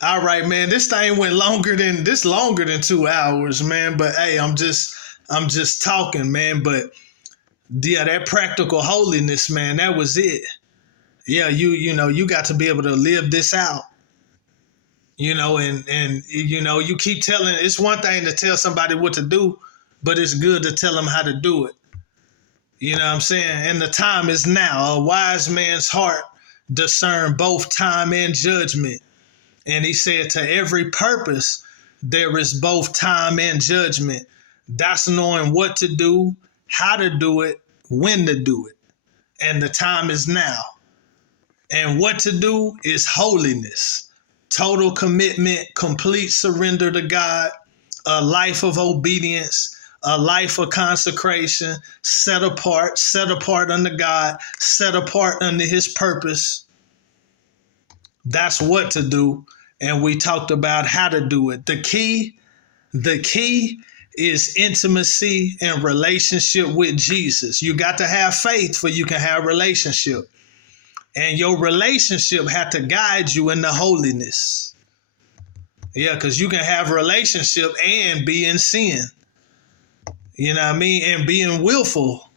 All right, man. This thing went longer than 2 hours, man. But hey, I'm just talking, man. But yeah, that practical holiness, man, that was it. Yeah, you got to be able to live this out. And you keep telling. It's one thing to tell somebody what to do, but it's good to tell them how to do it. You know what I'm saying? And the time is now. A wise man's heart discern both time and judgment. And he said, to every purpose, there is both time and judgment. That's knowing what to do, how to do it, when to do it. And the time is now. And what to do is holiness, total commitment, complete surrender to God, a life of obedience, a life of consecration, set apart unto God, set apart unto his purpose. That's what to do. And we talked about how to do it. The key is intimacy and relationship with Jesus. You got to have faith for you can have relationship. And your relationship had to guide you into holiness. Yeah, because you can have a relationship and be in sin. You know what I mean? And be in willful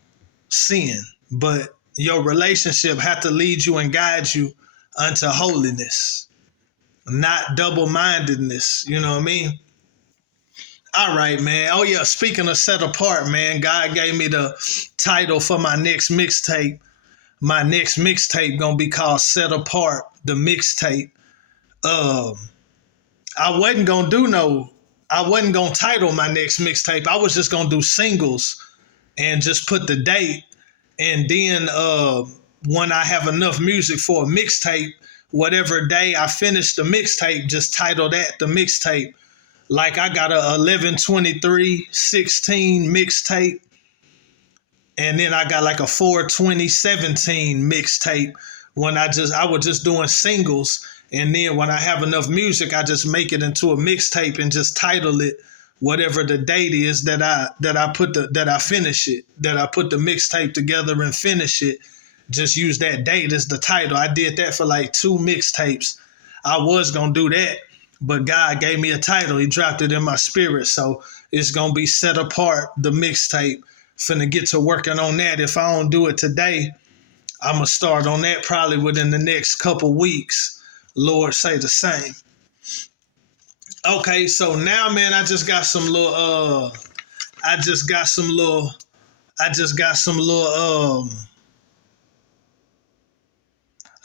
sin. But your relationship had to lead you and guide you unto holiness, not double-mindedness. You know what I mean? All right, man. Oh, yeah. Speaking of set apart, man, God gave me the title for my next mixtape. My next mixtape gonna be called Set Apart, the mixtape. Um, I wasn't gonna do no, I wasn't gonna title my next mixtape. I was just gonna do singles and just put the date. And then when I have enough music for a mixtape, whatever day I finish the mixtape, just title that the mixtape. Like I got a 11/23/16 mixtape, and then I got like a 4/20/17 mixtape. I was just doing singles, and then when I have enough music, I just make it into a mixtape and just title it whatever the date is that I finish it, that I put the mixtape together and finish it. Just use that date as the title. I did that for like 2 mixtapes. I was gonna do that, but God gave me a title. He dropped it in my spirit. So it's going to be Set Apart, the mixtape. Finna get to working on that. If I don't do it today, I'm going to start on that probably within the next couple weeks. Lord say the same. Okay, so now, man, I just got some little,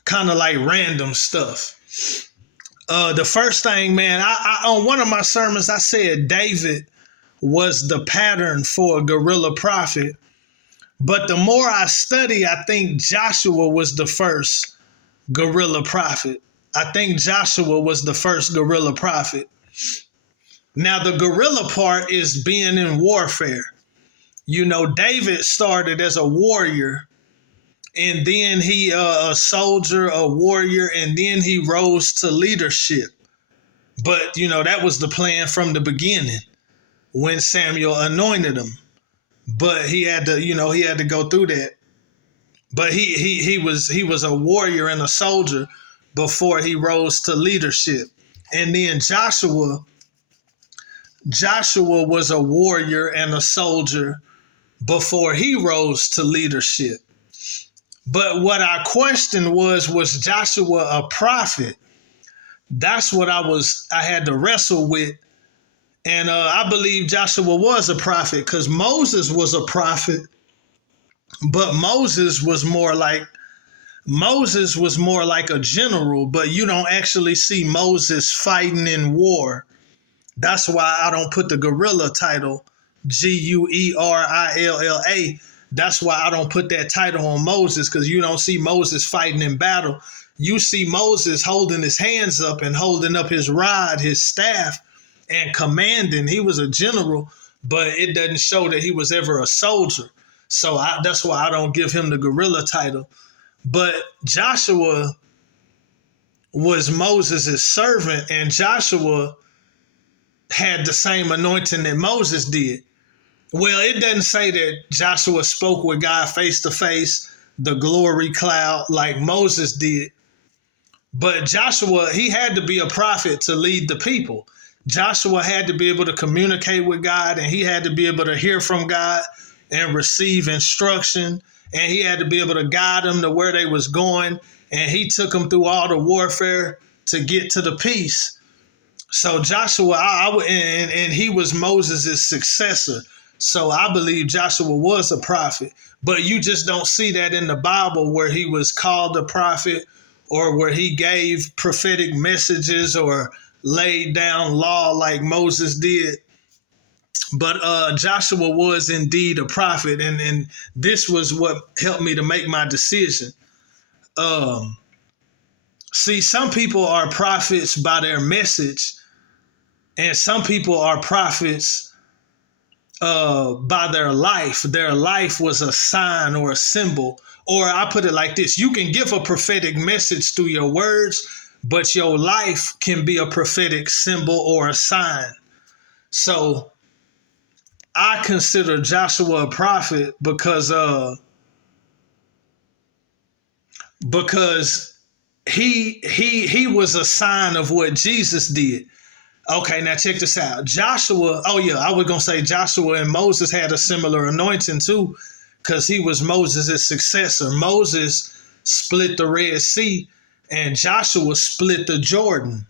kind of like random stuff. The first thing, man, I on one of my sermons, I said David was the pattern for a guerrilla prophet. But the more I study, I think Joshua was the first guerrilla prophet. I think Joshua was the first guerrilla prophet. Now, the guerrilla part is being in warfare. David started as a warrior, and then he a soldier, a warrior, and then he rose to leadership. But that was the plan from the beginning when Samuel anointed him. But he had to go through that. But he was a warrior and a soldier before he rose to leadership. And then Joshua was a warrior and a soldier before he rose to leadership. But what I questioned was Joshua a prophet? That's what I had to wrestle with. And I believe Joshua was a prophet because Moses was a prophet, but Moses was more like a general, but you don't actually see Moses fighting in war. That's why I don't put the guerrilla title, Guerilla. That's why I don't put that title on Moses, because you don't see Moses fighting in battle. You see Moses holding his hands up and holding up his rod, his staff, and commanding. He was a general, but it doesn't show that he was ever a soldier. So that's why I don't give him the guerrilla title. But Joshua was Moses' servant, and Joshua had the same anointing that Moses did. Well, it doesn't say that Joshua spoke with God face to face, the glory cloud, like Moses did. But Joshua, he had to be a prophet to lead the people. Joshua had to be able to communicate with God, and he had to be able to hear from God and receive instruction, and he had to be able to guide them to where they was going, and he took them through all the warfare to get to the peace. So Joshua, and he was Moses' successor. So I believe Joshua was a prophet, but you just don't see that in the Bible where he was called a prophet or where he gave prophetic messages or laid down law like Moses did. But Joshua was indeed a prophet, and this was what helped me to make my decision. Um, See, some people are prophets by their message, and some people are prophets by their life. Their life was a sign or a symbol. Or I put it like this: you can give a prophetic message through your words, but your life can be a prophetic symbol or a sign. So I consider Joshua a prophet because he was a sign of what Jesus did. Okay, now check this out. Joshua, oh yeah, I was gonna say Joshua and Moses had a similar anointing too, because he was Moses' successor. Moses split the Red Sea and Joshua split the Jordan.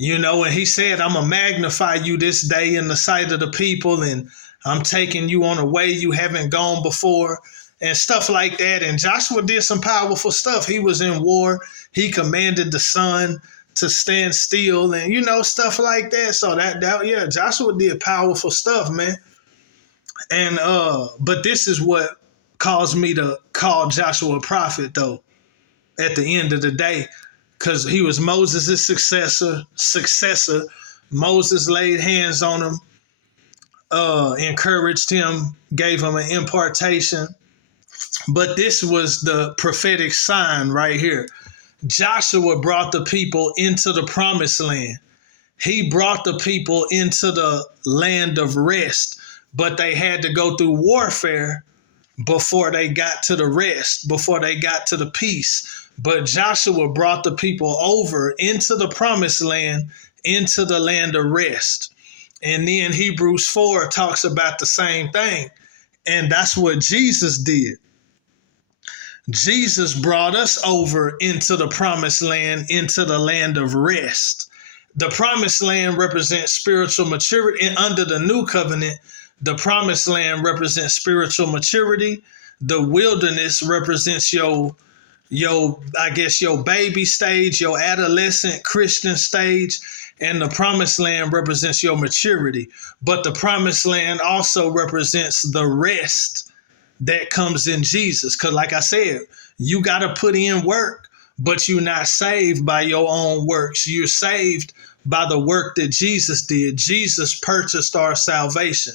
And he said, I'm gonna magnify you this day in the sight of the people, and I'm taking you on a way you haven't gone before, and stuff like that. And Joshua did some powerful stuff. He was in war. He commanded the sun to stand still, and stuff like that. So yeah, Joshua did powerful stuff, man. And but this is what caused me to call Joshua a prophet, though, at the end of the day, because he was Moses' successor. Moses laid hands on him, encouraged him, gave him an impartation. But this was the prophetic sign right here. Joshua brought the people into the promised land. He brought the people into the land of rest, but they had to go through warfare before they got to the rest, before they got to the peace. But Joshua brought the people over into the promised land, into the land of rest. And then Hebrews 4 talks about the same thing. And that's what Jesus did. Jesus brought us over into the promised land, into the land of rest. The promised land represents spiritual maturity. And under the new covenant, the promised land represents spiritual maturity. The wilderness represents your baby stage, your adolescent Christian stage, and the promised land represents your maturity. But the promised land also represents the rest that comes in Jesus. Because like I said, you got to put in work, but you're not saved by your own works. You're saved by the work that Jesus did. Jesus purchased our salvation.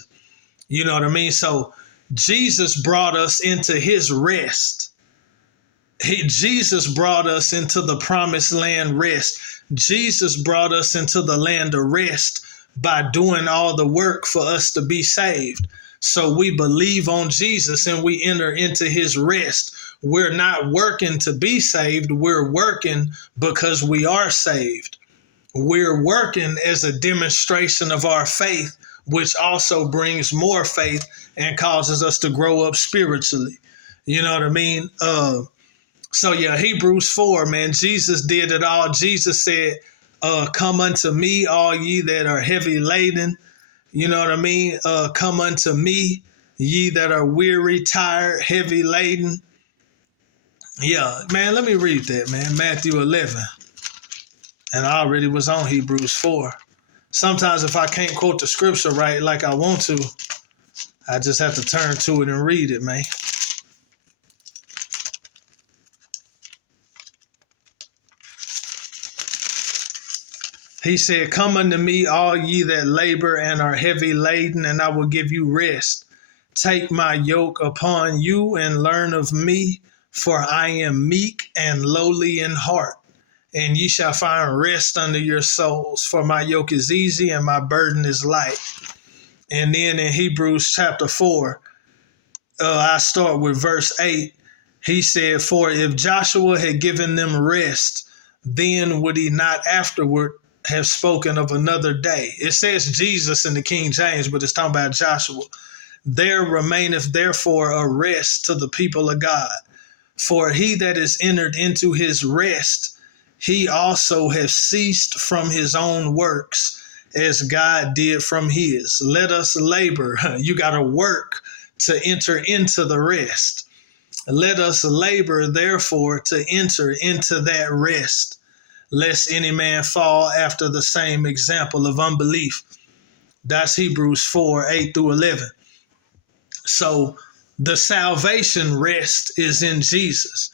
You know what I mean? So Jesus brought us into his rest. Jesus brought us into the promised land rest. Jesus brought us into the land of rest by doing all the work for us to be saved. So we believe on Jesus and we enter into his rest. We're not working to be saved. We're working because we are saved. We're working as a demonstration of our faith, which also brings more faith and causes us to grow up spiritually. You know what I mean? So yeah, Hebrews 4, man, Jesus did it all. Jesus said, come unto me, all ye that are heavy laden. You know what I mean? Come unto me, ye that are weary, tired, heavy laden. Yeah, man, let me read that, man. Matthew 11. And I already was on Hebrews 4. Sometimes if I can't quote the scripture right like I want to, I just have to turn to it and read it, man. He said, come unto me, all ye that labor and are heavy laden, and I will give you rest. Take my yoke upon you and learn of me, for I am meek and lowly in heart, and ye shall find rest unto your souls. For my yoke is easy and my burden is light. And then in Hebrews chapter 4, I start with verse 8. He said, for if Joshua had given them rest then would he not afterward have spoken of another day? It says Jesus in the King James, but it's talking about Joshua. There remaineth therefore a rest to the people of God. For he that is entered into his rest, he also has ceased from his own works, as God did from his. Let us labor. You got to work to enter into the rest. Let us labor, therefore, to enter into that rest, lest any man fall after the same example of unbelief. That's Hebrews 4:8-11. So the salvation rest is in Jesus.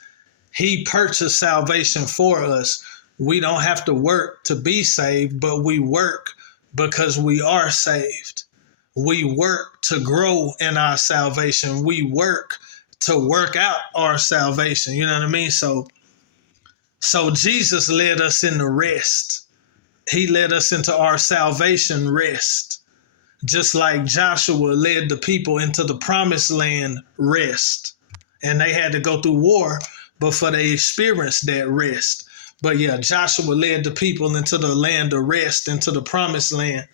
He purchased salvation for us. We don't have to work to be saved, but we work because we are saved. We work to grow in our salvation. We work to work out our salvation. You know what I mean? So Jesus led us in the rest. He led us into our salvation rest. Just like Joshua led the people into the promised land rest. And they had to go through war before they experienced that rest. But yeah, Joshua led the people into the land of rest, into the promised land,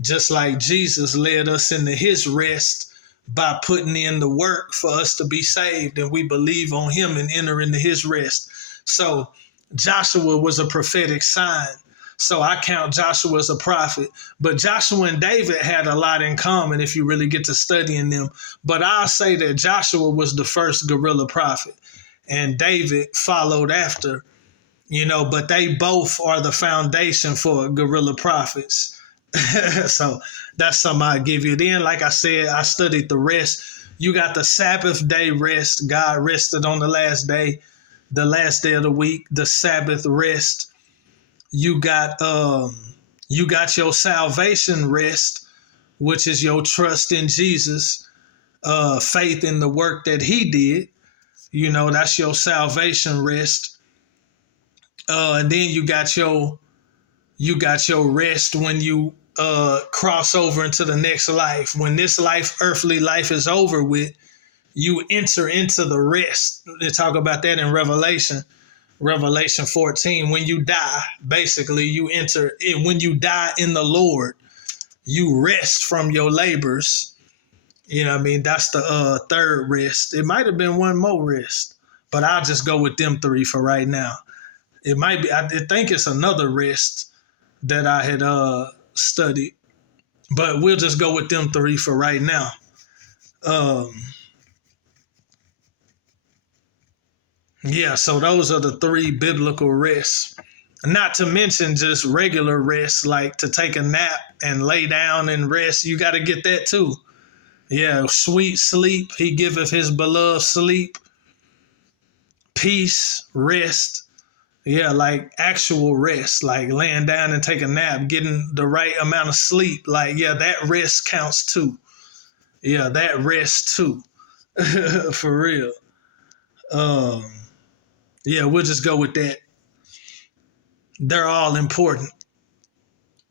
just like Jesus led us into his rest by putting in the work for us to be saved, and we believe on him and enter into his rest. So Joshua was a prophetic sign. So I count Joshua as a prophet. But Joshua and David had a lot in common if you really get to studying them. But I'll say that Joshua was the first guerrilla prophet, and David followed after, but they both are the foundation for guerrilla prophets. So that's something I give you. Then, like I said, I studied the rest. You got the Sabbath day rest. God rested on the last day of the week, the Sabbath rest. You got your salvation rest, which is your trust in Jesus, faith in the work that he did. That's your salvation rest. And then you got your rest when you cross over into the next life. When this earthly life is over with, you enter into the rest. They talk about that in Revelation 14. When you die, basically you enter in. When you die in the Lord, you rest from your labors. That's the third rest. It might have been one more rest, but I'll just go with them three for right now. It might be, I think it's another rest that I had studied, but we'll just go with them three for right now. So those are the three biblical rests. Not to mention just regular rest, like to take a nap and lay down and rest. You got to get that too. Yeah, sweet sleep. He giveth his beloved sleep. Peace, rest. Yeah, like actual rest, like laying down and take a nap, getting the right amount of sleep. Like, yeah, that rest counts too. Yeah, that rest too. For real. Yeah, we'll just go with that. They're all important.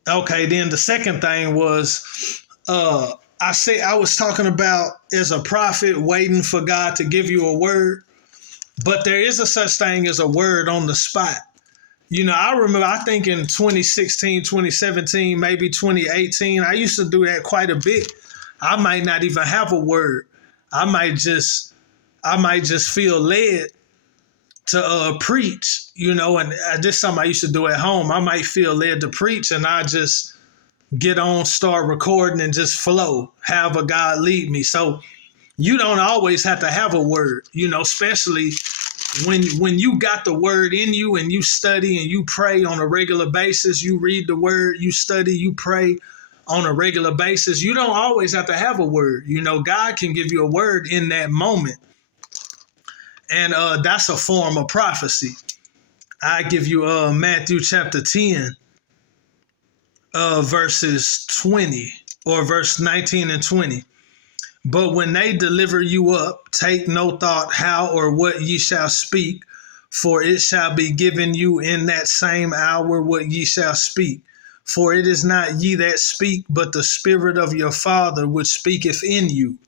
Okay, then the second thing was, I was talking about as a prophet waiting for God to give you a word, but there is a such thing as a word on the spot. I remember, I think in 2016, 2017, maybe 2018, I used to do that quite a bit. I might not even have a word. I might just feel led to preach, and this is something I used to do at home. I might feel led to preach, and I just get on, start recording, and just flow, have a God lead me. So you don't always have to have a word, especially when you got the word in you and you study and you pray on a regular basis. You read the word, you study, you pray on a regular basis. You don't always have to have a word. God can give you a word in that moment. And that's a form of prophecy. I give you Matthew chapter 10, verses 20, or verse 19 and 20. But when they deliver you up, take no thought how or what ye shall speak, for it shall be given you in that same hour what ye shall speak. For it is not ye that speak, but the Spirit of your Father which speaketh in you.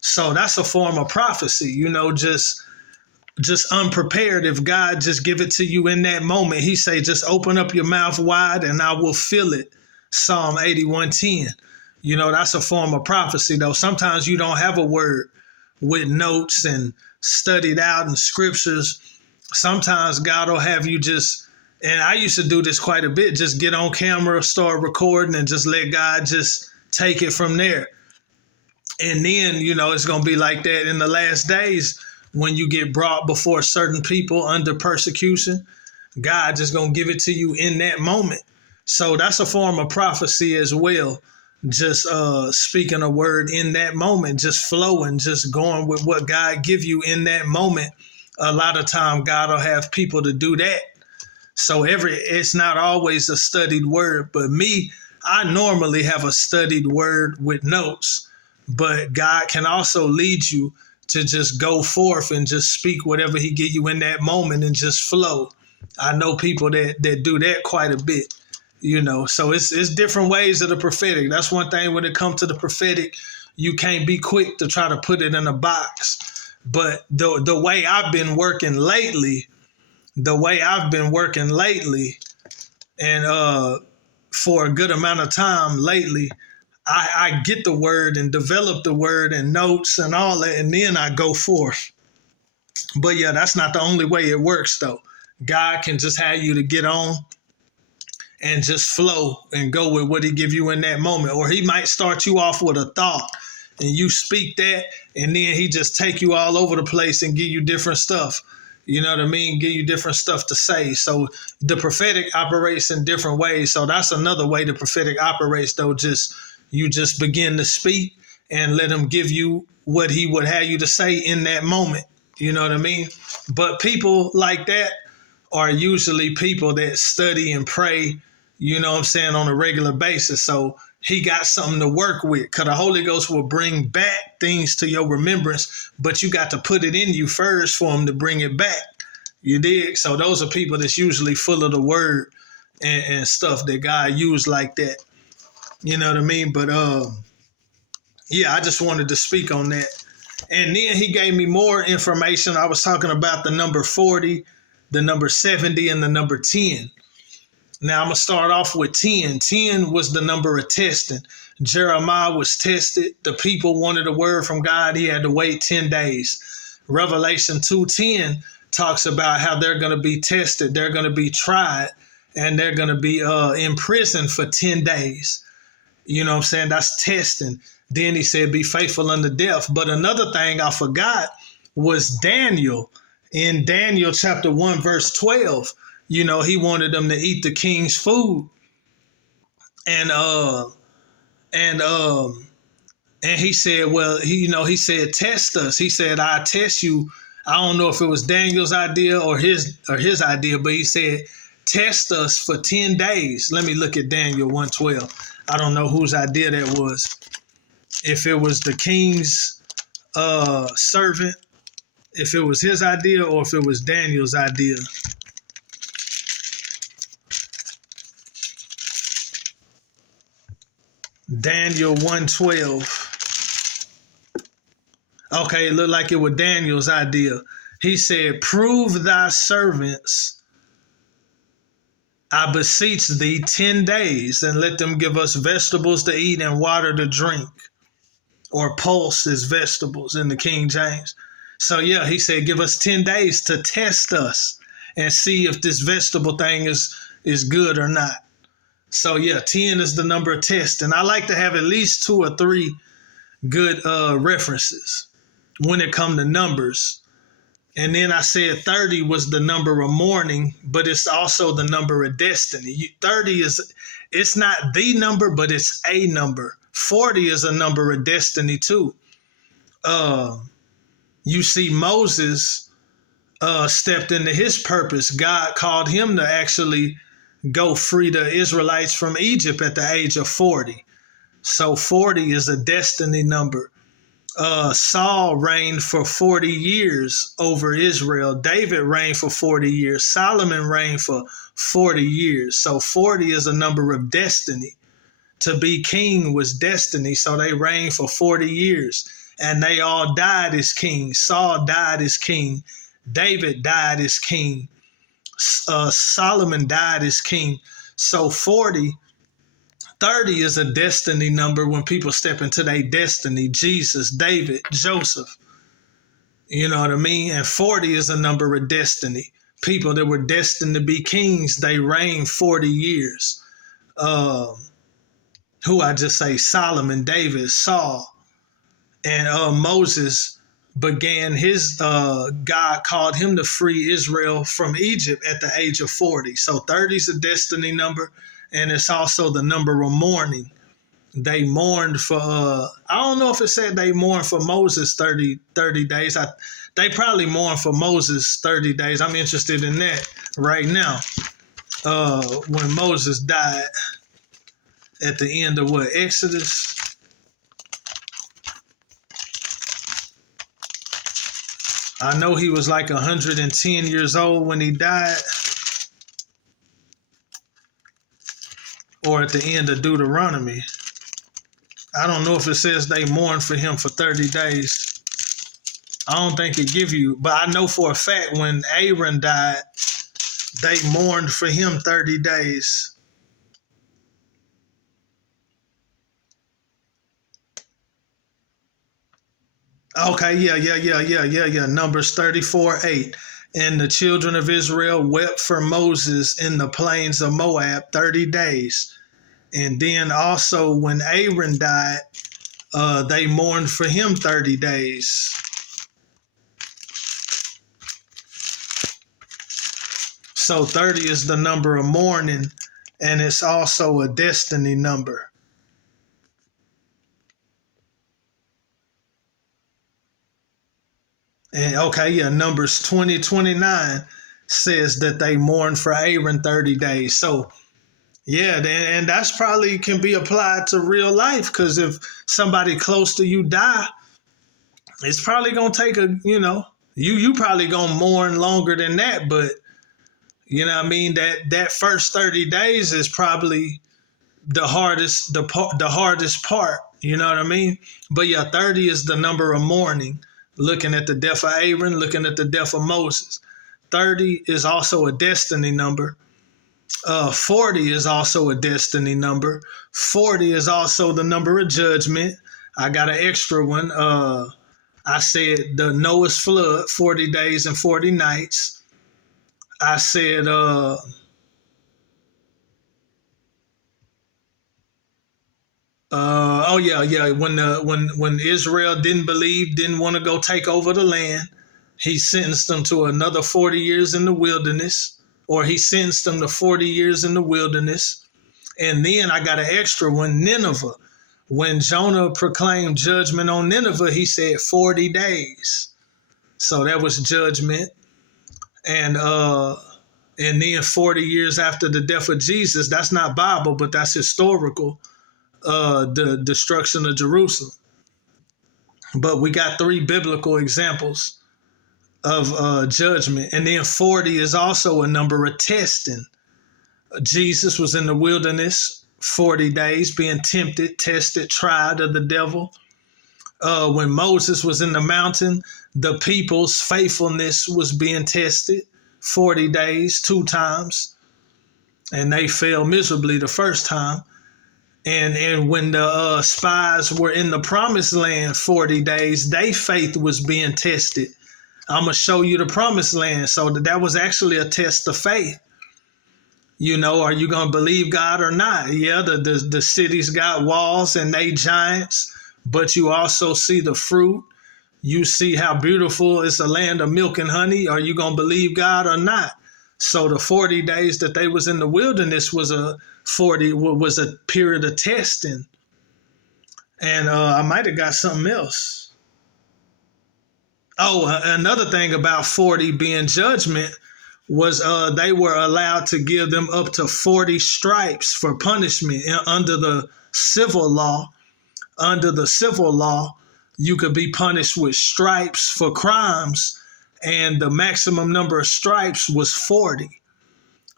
So that's a form of prophecy, just just unprepared. If God just give it to you in that moment, he say, just open up your mouth wide and I will fill it. Psalm 81:10. That's a form of prophecy though. Sometimes you don't have a word with notes and studied out and scriptures. Sometimes God will have you just, and I used to do this quite a bit, just get on camera, start recording and just let God just take it from there. And then, it's going to be like that in the last days when you get brought before certain people under persecution. God just going to give it to you in that moment. So that's a form of prophecy as well. Just speaking a word in that moment, just flowing, just going with what God give you in that moment. A lot of time God will have people to do that. So it's not always a studied word, but me, I normally have a studied word with notes, but God can also lead you to just go forth and just speak whatever he give you in that moment and just flow. I know people that do that quite a bit, so it's different ways of the prophetic. That's one thing when it comes to the prophetic, you can't be quick to try to put it in a box. But the way I've been working lately, and for a good amount of time lately, I get the word and develop the word and notes and all that, and then I go forth. But yeah, that's not the only way it works though. God can just have you to get on and just flow and go with what he give you in that moment. Or he might start you off with a thought and you speak that, and then he just take you all over the place and give you different stuff. You know what I mean? Give you different stuff to say. So the prophetic operates in different ways. So that's another way the prophetic operates though. You just begin to speak and let him give you what he would have you to say in that moment. You know what I mean? But people like that are usually people that study and pray, on a regular basis. So he got something to work with, because the Holy Ghost will bring back things to your remembrance, but you got to put it in you first for him to bring it back. You dig? So those are people that's usually full of the word and stuff that God used like that. You know what I mean? But yeah, I just wanted to speak on that. And then he gave me more information. I was talking about the number 40, the number 70, and the number 10. Now I'm going to start off with 10. 10 was the number of testing. Jeremiah was tested. The people wanted a word from God. He had to wait 10 days. Revelation 2:10 talks about how they're going to be tested. They're going to be tried, and they're going to be in prison for 10 days. You know what I'm saying? That's testing. Then he said, be faithful unto death. But another thing I forgot was Daniel. In Daniel chapter 1, verse 12, he wanted them to eat the king's food. And he said, well, he said, test us. He said, I test you. I don't know if it was Daniel's idea or his idea, but he said, test us for 10 days. Let me look at Daniel 1:12. I don't know whose idea that was. If it was the king's servant, if it was his idea, or if it was Daniel's idea. Daniel 1:12. Okay, it looked like it was Daniel's idea. He said, prove thy servants, I beseech thee, 10 days, and let them give us vegetables to eat and water to drink. Or pulse is vegetables in the King James. So yeah, he said, give us 10 days to test us and see if this vegetable thing is good or not. So yeah, 10 is the number of tests. And I like to have at least 2 or 3 good references when it comes to numbers. And then I said 30 was the number of mourning, but it's also the number of destiny. 30 it's not the number, but it's a number. 40 is a number of destiny too. You see Moses stepped into his purpose. God called him to actually go free the Israelites from Egypt at the age of 40. So 40 is a destiny number. Saul reigned for 40 years over Israel. David reigned for 40 years. Solomon reigned for 40 years. So 40 is a number of destiny. To be king was destiny. So they reigned for 40 years. And they all died as kings. Saul died as king. David died as king. Solomon died as king. So 30 is a destiny number when people step into their destiny. Jesus, David, Joseph. You know what I mean? And 40 is a number of destiny. People that were destined to be kings, they reigned 40 years. Who I just say? Solomon, David, Saul, and Moses began his, God called him to free Israel from Egypt at the age of 40. So 30 is a destiny number, and it's also the number of mourning. They mourned for, I don't know if it said they mourned for Moses 30 days. They probably mourned for Moses 30 days. I'm interested in that right now. When Moses died at the end of what, Exodus? I know he was like 110 years old when he died. Or at the end of Deuteronomy. I don't know if it says they mourned for him for 30 days. I don't think it give you, but I know for a fact when Aaron died, they mourned for him 30 days. Okay, yeah. Numbers 34:8. And the children of Israel wept for Moses in the plains of Moab 30 days. And then also when Aaron died, they mourned for him 30 days. So 30 is the number of mourning, and it's also a destiny number. And okay, yeah, Numbers 20:29 says that they mourn for Aaron 30 days. So yeah, and that's probably can be applied to real life, because if somebody close to you die, it's probably gonna take you probably gonna mourn longer than that, but you know what I mean, that first 30 days is probably the hardest part, you know what I mean? But yeah, 30 is the number of mourning, looking at the death of Aaron, looking at the death of Moses. 30 is also a destiny number. 40 is also a destiny number. 40 is also the number of judgment. I got an extra one. I said the Noah's flood, 40 days and 40 nights. I said when Israel didn't believe, didn't want to go take over the land, he sentenced them to another 40 years in the wilderness, or he sentenced them to 40 years in the wilderness. And then I got an extra one, Nineveh. When Jonah proclaimed judgment on Nineveh, he said 40 days. So that was judgment. And then 40 years after the death of Jesus, that's not Bible, but that's historical, the destruction of Jerusalem. But we got 3 biblical examples of judgment. And then 40 is also a number of testing. Jesus was in the wilderness 40 days being tempted, tested, tried of the devil. When Moses was in the mountain, the people's faithfulness was being tested 40 days, 2 times. And they failed miserably the first time. And when the spies were in the promised land 40 days, their faith was being tested. I'm going to show you the promised land. So that was actually a test of faith. You know, are you going to believe God or not? Yeah, the city's got walls and they giants, but you also see the fruit. You see how beautiful it's a land of milk and honey. Are you going to believe God or not? So the 40 days that they was in the wilderness was a period of testing. And I might have got something else. Oh, another thing about 40 being judgment was they were allowed to give them up to 40 stripes for punishment under the civil law. Under the civil law, you could be punished with stripes for crimes, and the maximum number of stripes was 40.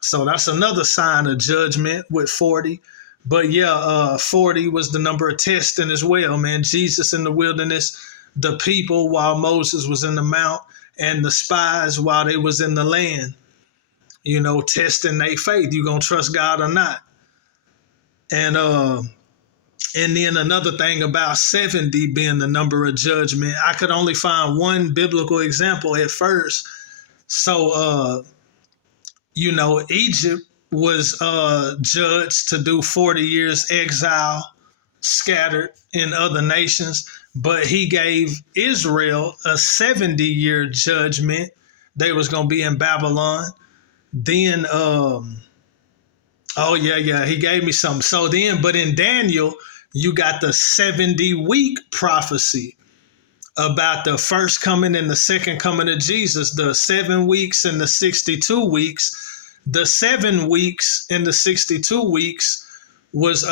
So that's another sign of judgment with 40. But yeah, 40 was the number of testing as well, man. Jesus in the wilderness, the people while Moses was in the mount, and the spies while they was in the land, you know, testing their faith. You gonna trust God or not? And then another thing about 70 being the number of judgment, I could only find one biblical example at first. So you know, Egypt was judged to do 40 years exile, scattered in other nations, but he gave Israel a 70-year judgment. They was going to be in Babylon. Then, oh yeah, he gave me something. So then, but in Daniel, you got the 70-week prophecy about the first coming and the second coming of Jesus, the 7 weeks and the 62 weeks. The 7 weeks and the 62 weeks was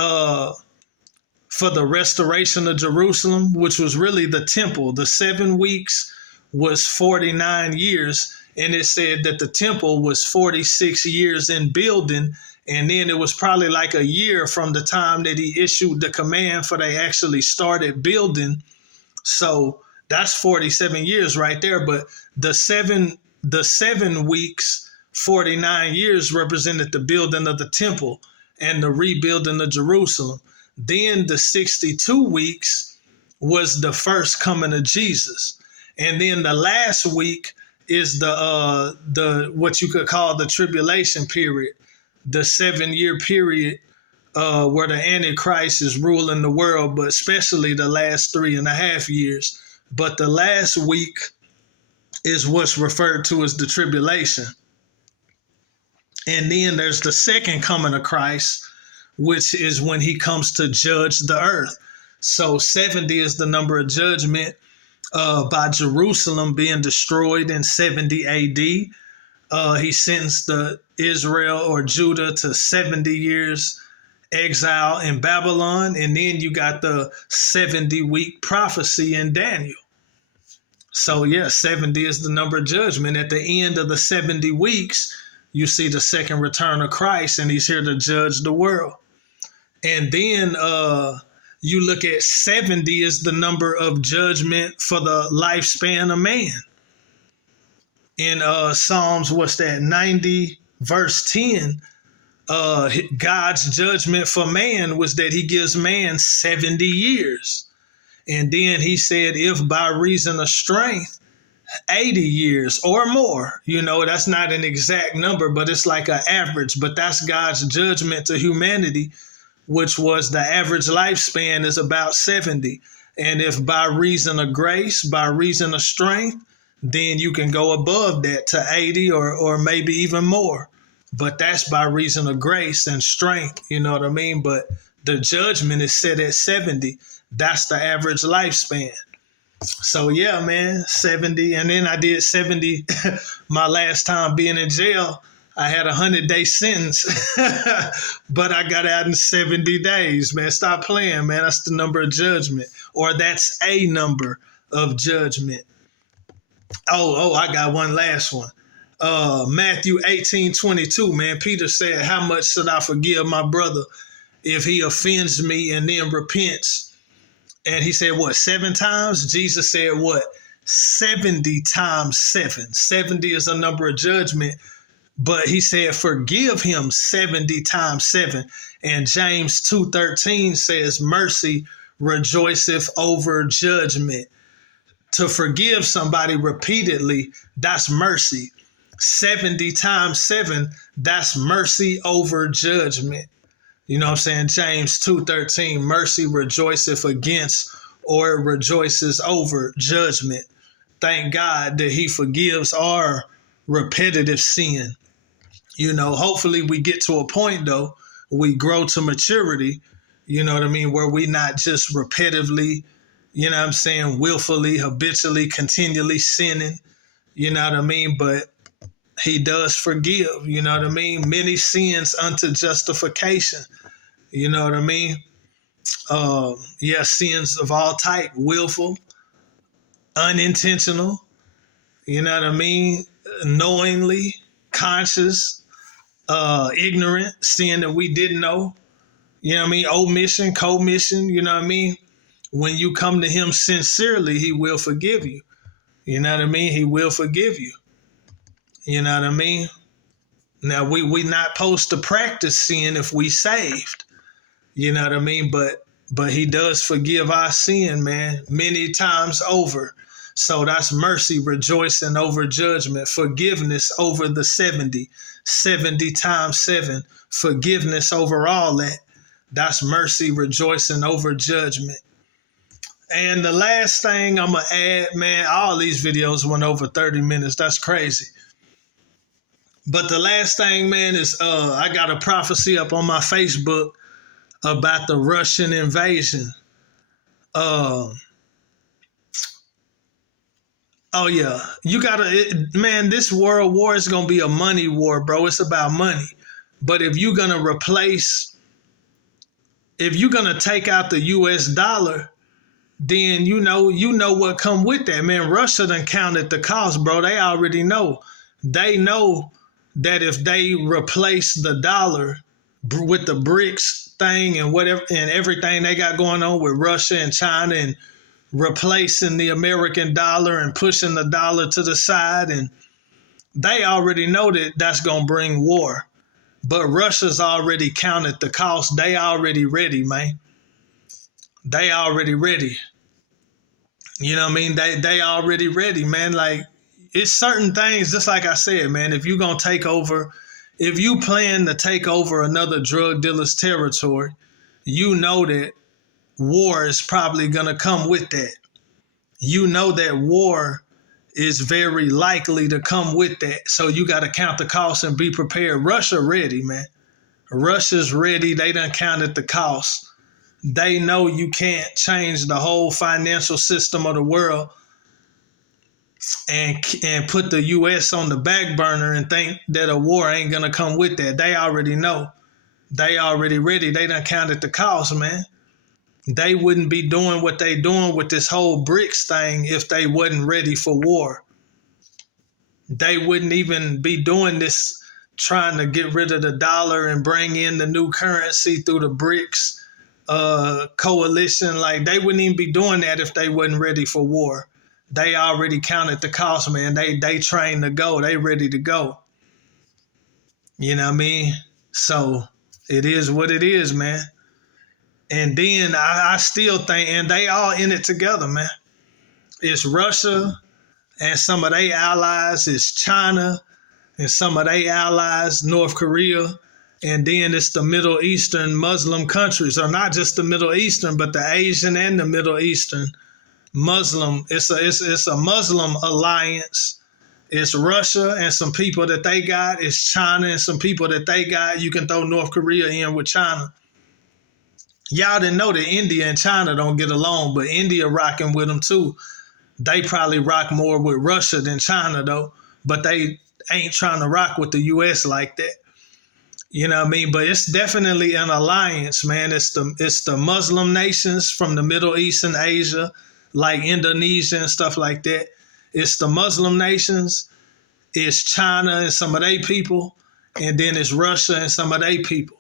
for the restoration of Jerusalem, which was really the temple. The 7 weeks was 49 years, and it said that the temple was 46 years in building, and then it was probably like a year from the time that he issued the command for they actually started building. So that's 47 years right there. But the 7 weeks, 49 years represented the building of the temple and the rebuilding of Jerusalem. Then the 62 weeks was the first coming of Jesus. And then the last week is the what you could call the tribulation period, the 7-year period where the Antichrist is ruling the world, but especially the last 3.5 years. But the last week is what's referred to as the tribulation. And then there's the second coming of Christ, which is when he comes to judge the earth. So 70 is the number of judgment by Jerusalem being destroyed in 70 AD. He sentenced the Israel or Judah to 70 years exile in Babylon. And then you got the 70-week prophecy in Daniel. So yeah, 70 is the number of judgment. At the end of the 70 weeks, you see the second return of Christ, and he's here to judge the world. And then you look at 70 is the number of judgment for the lifespan of man. In Psalms, what's that, 90, verse 10, God's judgment for man was that he gives man 70 years. And then he said, if by reason of strength, 80 years or more, you know, that's not an exact number, but it's like an average. But that's God's judgment to humanity, which was the average lifespan is about 70. And if by reason of grace, by reason of strength, then you can go above that to 80 or maybe even more. But that's by reason of grace and strength, you know what I mean? But the judgment is set at 70. That's the average lifespan. So yeah, man, 70. And then I did 70 my last time being in jail. I had a 100-day sentence, but I got out in 70 days, man. Stop playing, man. That's the number of judgment, or that's a number of judgment. Oh, I got one last one. Matthew 18:22, man. Peter said, how much should I forgive my brother if he offends me and then repents? And he said, what, 7 times? Jesus said, what, 70 times 7. 70 is a number of judgment. But he said, forgive him 70 times 7. And James 2:13 says, mercy rejoiceth over judgment. To forgive somebody repeatedly, that's mercy. 70 times 7, that's mercy over judgment. You know what I'm saying? James 2:13, mercy rejoiceth against or rejoices over judgment. Thank God that he forgives our repetitive sin. You know, hopefully we get to a point, though, we grow to maturity, you know what I mean, where we not just repetitively, you know what I'm saying, willfully, habitually, continually sinning, you know what I mean, but he does forgive, you know what I mean, many sins unto justification, you know what I mean, sins of all type, willful, unintentional, you know what I mean, knowingly, conscious, ignorant, sin that we didn't know, you know what I mean, omission, commission, you know what I mean? When you come to him sincerely, he will forgive you. You know what I mean? He will forgive you. You know what I mean? Now we not supposed to practice sin if we saved. You know what I mean? But he does forgive our sin, man, many times over. So that's mercy rejoicing over judgment, forgiveness over the 70 times 7, forgiveness over all that. That's mercy rejoicing over judgment. And the last thing I'm going to add, man, all these videos went over 30 minutes. That's crazy. But the last thing, man, is I got a prophecy up on my Facebook about the Russian invasion. Oh yeah, you gotta, man. This world war is gonna be a money war, bro. It's about money. But if you're gonna take out the U.S. dollar, then you know what come with that, man. Russia done counted the cost, bro. They already know. They know that if they replace the dollar with the BRICS thing and whatever and everything they got going on with Russia and China and replacing the American dollar and pushing the dollar to the side, and they already know that that's going to bring war. But Russia's already counted the cost. They already ready, man. They already ready. You know what I mean? They already ready, man. Like, it's certain things, just like I said, man, if you plan to take over another drug dealer's territory, you know that war is probably going to come with that. You know that war is very likely to come with that. So you got to count the cost and be prepared. Russia ready, man. Russia's ready. They done counted the cost. They know you can't change the whole financial system of the world and put the U.S. on the back burner and think that a war ain't going to come with that. They already know. They already ready. They done counted the cost, man. They wouldn't be doing what they doing with this whole BRICS thing if they wasn't ready for war. They wouldn't even be doing this, trying to get rid of the dollar and bring in the new currency through the BRICS coalition. Like, they wouldn't even be doing that if they wasn't ready for war. They already counted the cost, man. They trained to go. They ready to go. You know what I mean? So it is what it is, man. And then I still think, and they all in it together, man. It's Russia and some of their allies. It's China and some of their allies, North Korea. And then it's the Middle Eastern Muslim countries, or not just the Middle Eastern, but the Asian and the Middle Eastern Muslim. It's a Muslim alliance. It's Russia and some people that they got. It's China and some people that they got. You can throw North Korea in with China. Y'all didn't know that India and China don't get along, but India rocking with them too. They probably rock more with Russia than China though, but they ain't trying to rock with the U.S. like that. You know what I mean? But it's definitely an alliance, man. It's the Muslim nations from the Middle East and Asia, like Indonesia and stuff like that. It's the Muslim nations. It's China and some of their people, and then it's Russia and some of their people.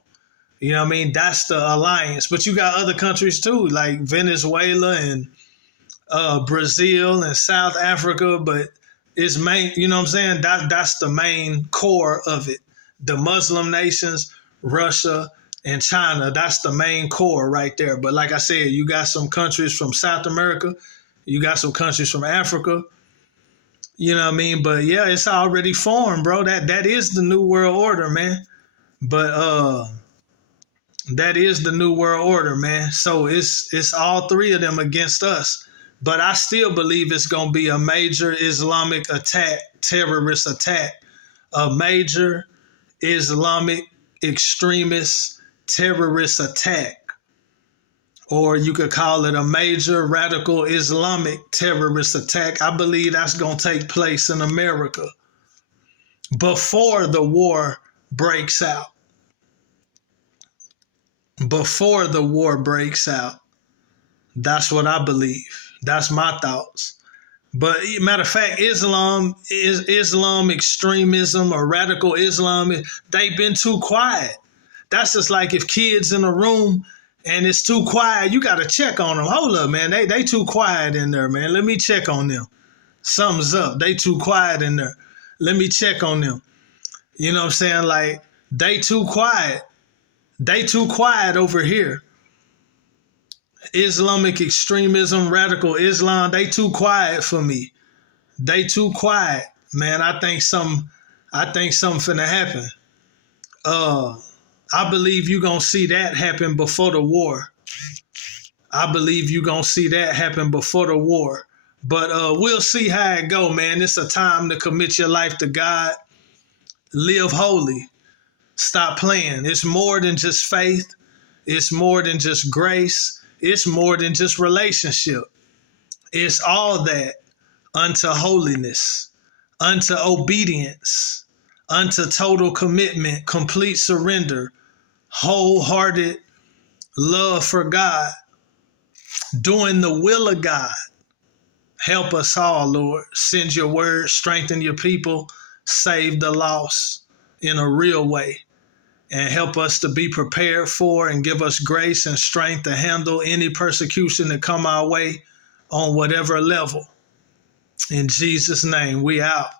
You know what I mean? That's the alliance. But you got other countries too, like Venezuela and Brazil and South Africa. But it's main, you know what I'm saying? That's the main core of it. The Muslim nations, Russia and China, that's the main core right there. But like I said, you got some countries from South America. You got some countries from Africa. You know what I mean? But yeah, it's already formed, bro. That is the new world order, man. But that is the new world order, man. So it's all three of them against us. But I still believe it's going to be a major Islamic attack, terrorist attack, a major Islamic extremist terrorist attack. Or you could call it a major radical Islamic terrorist attack. I believe that's going to take place in America before the war breaks out. Before the war breaks out. That's what I believe. That's my thoughts. But matter of fact, Islam extremism or radical Islam, they've been too quiet. That's just like if kids in a room and it's too quiet, you got to check on them. Hold up, man. They too quiet in there, man. Let me check on them. Something's up. They too quiet in there. Let me check on them. You know what I'm saying? Like, they too quiet. They too quiet over here. Islamic extremism, radical Islam, they too quiet for me. They too quiet. Man, I think something finna happen. I believe you gonna see that happen before the war. I believe you gonna see that happen before the war. But we'll see how it go, man. It's a time to commit your life to God. Live holy. Stop playing. It's more than just faith. It's more than just grace. It's more than just relationship. It's all that unto holiness, unto obedience, unto total commitment, complete surrender, wholehearted love for God, doing the will of God. Help us all, Lord. Send your word, strengthen your people, save the lost in a real way, and help us to be prepared for and give us grace and strength to handle any persecution that come our way on whatever level. In Jesus' name, we out.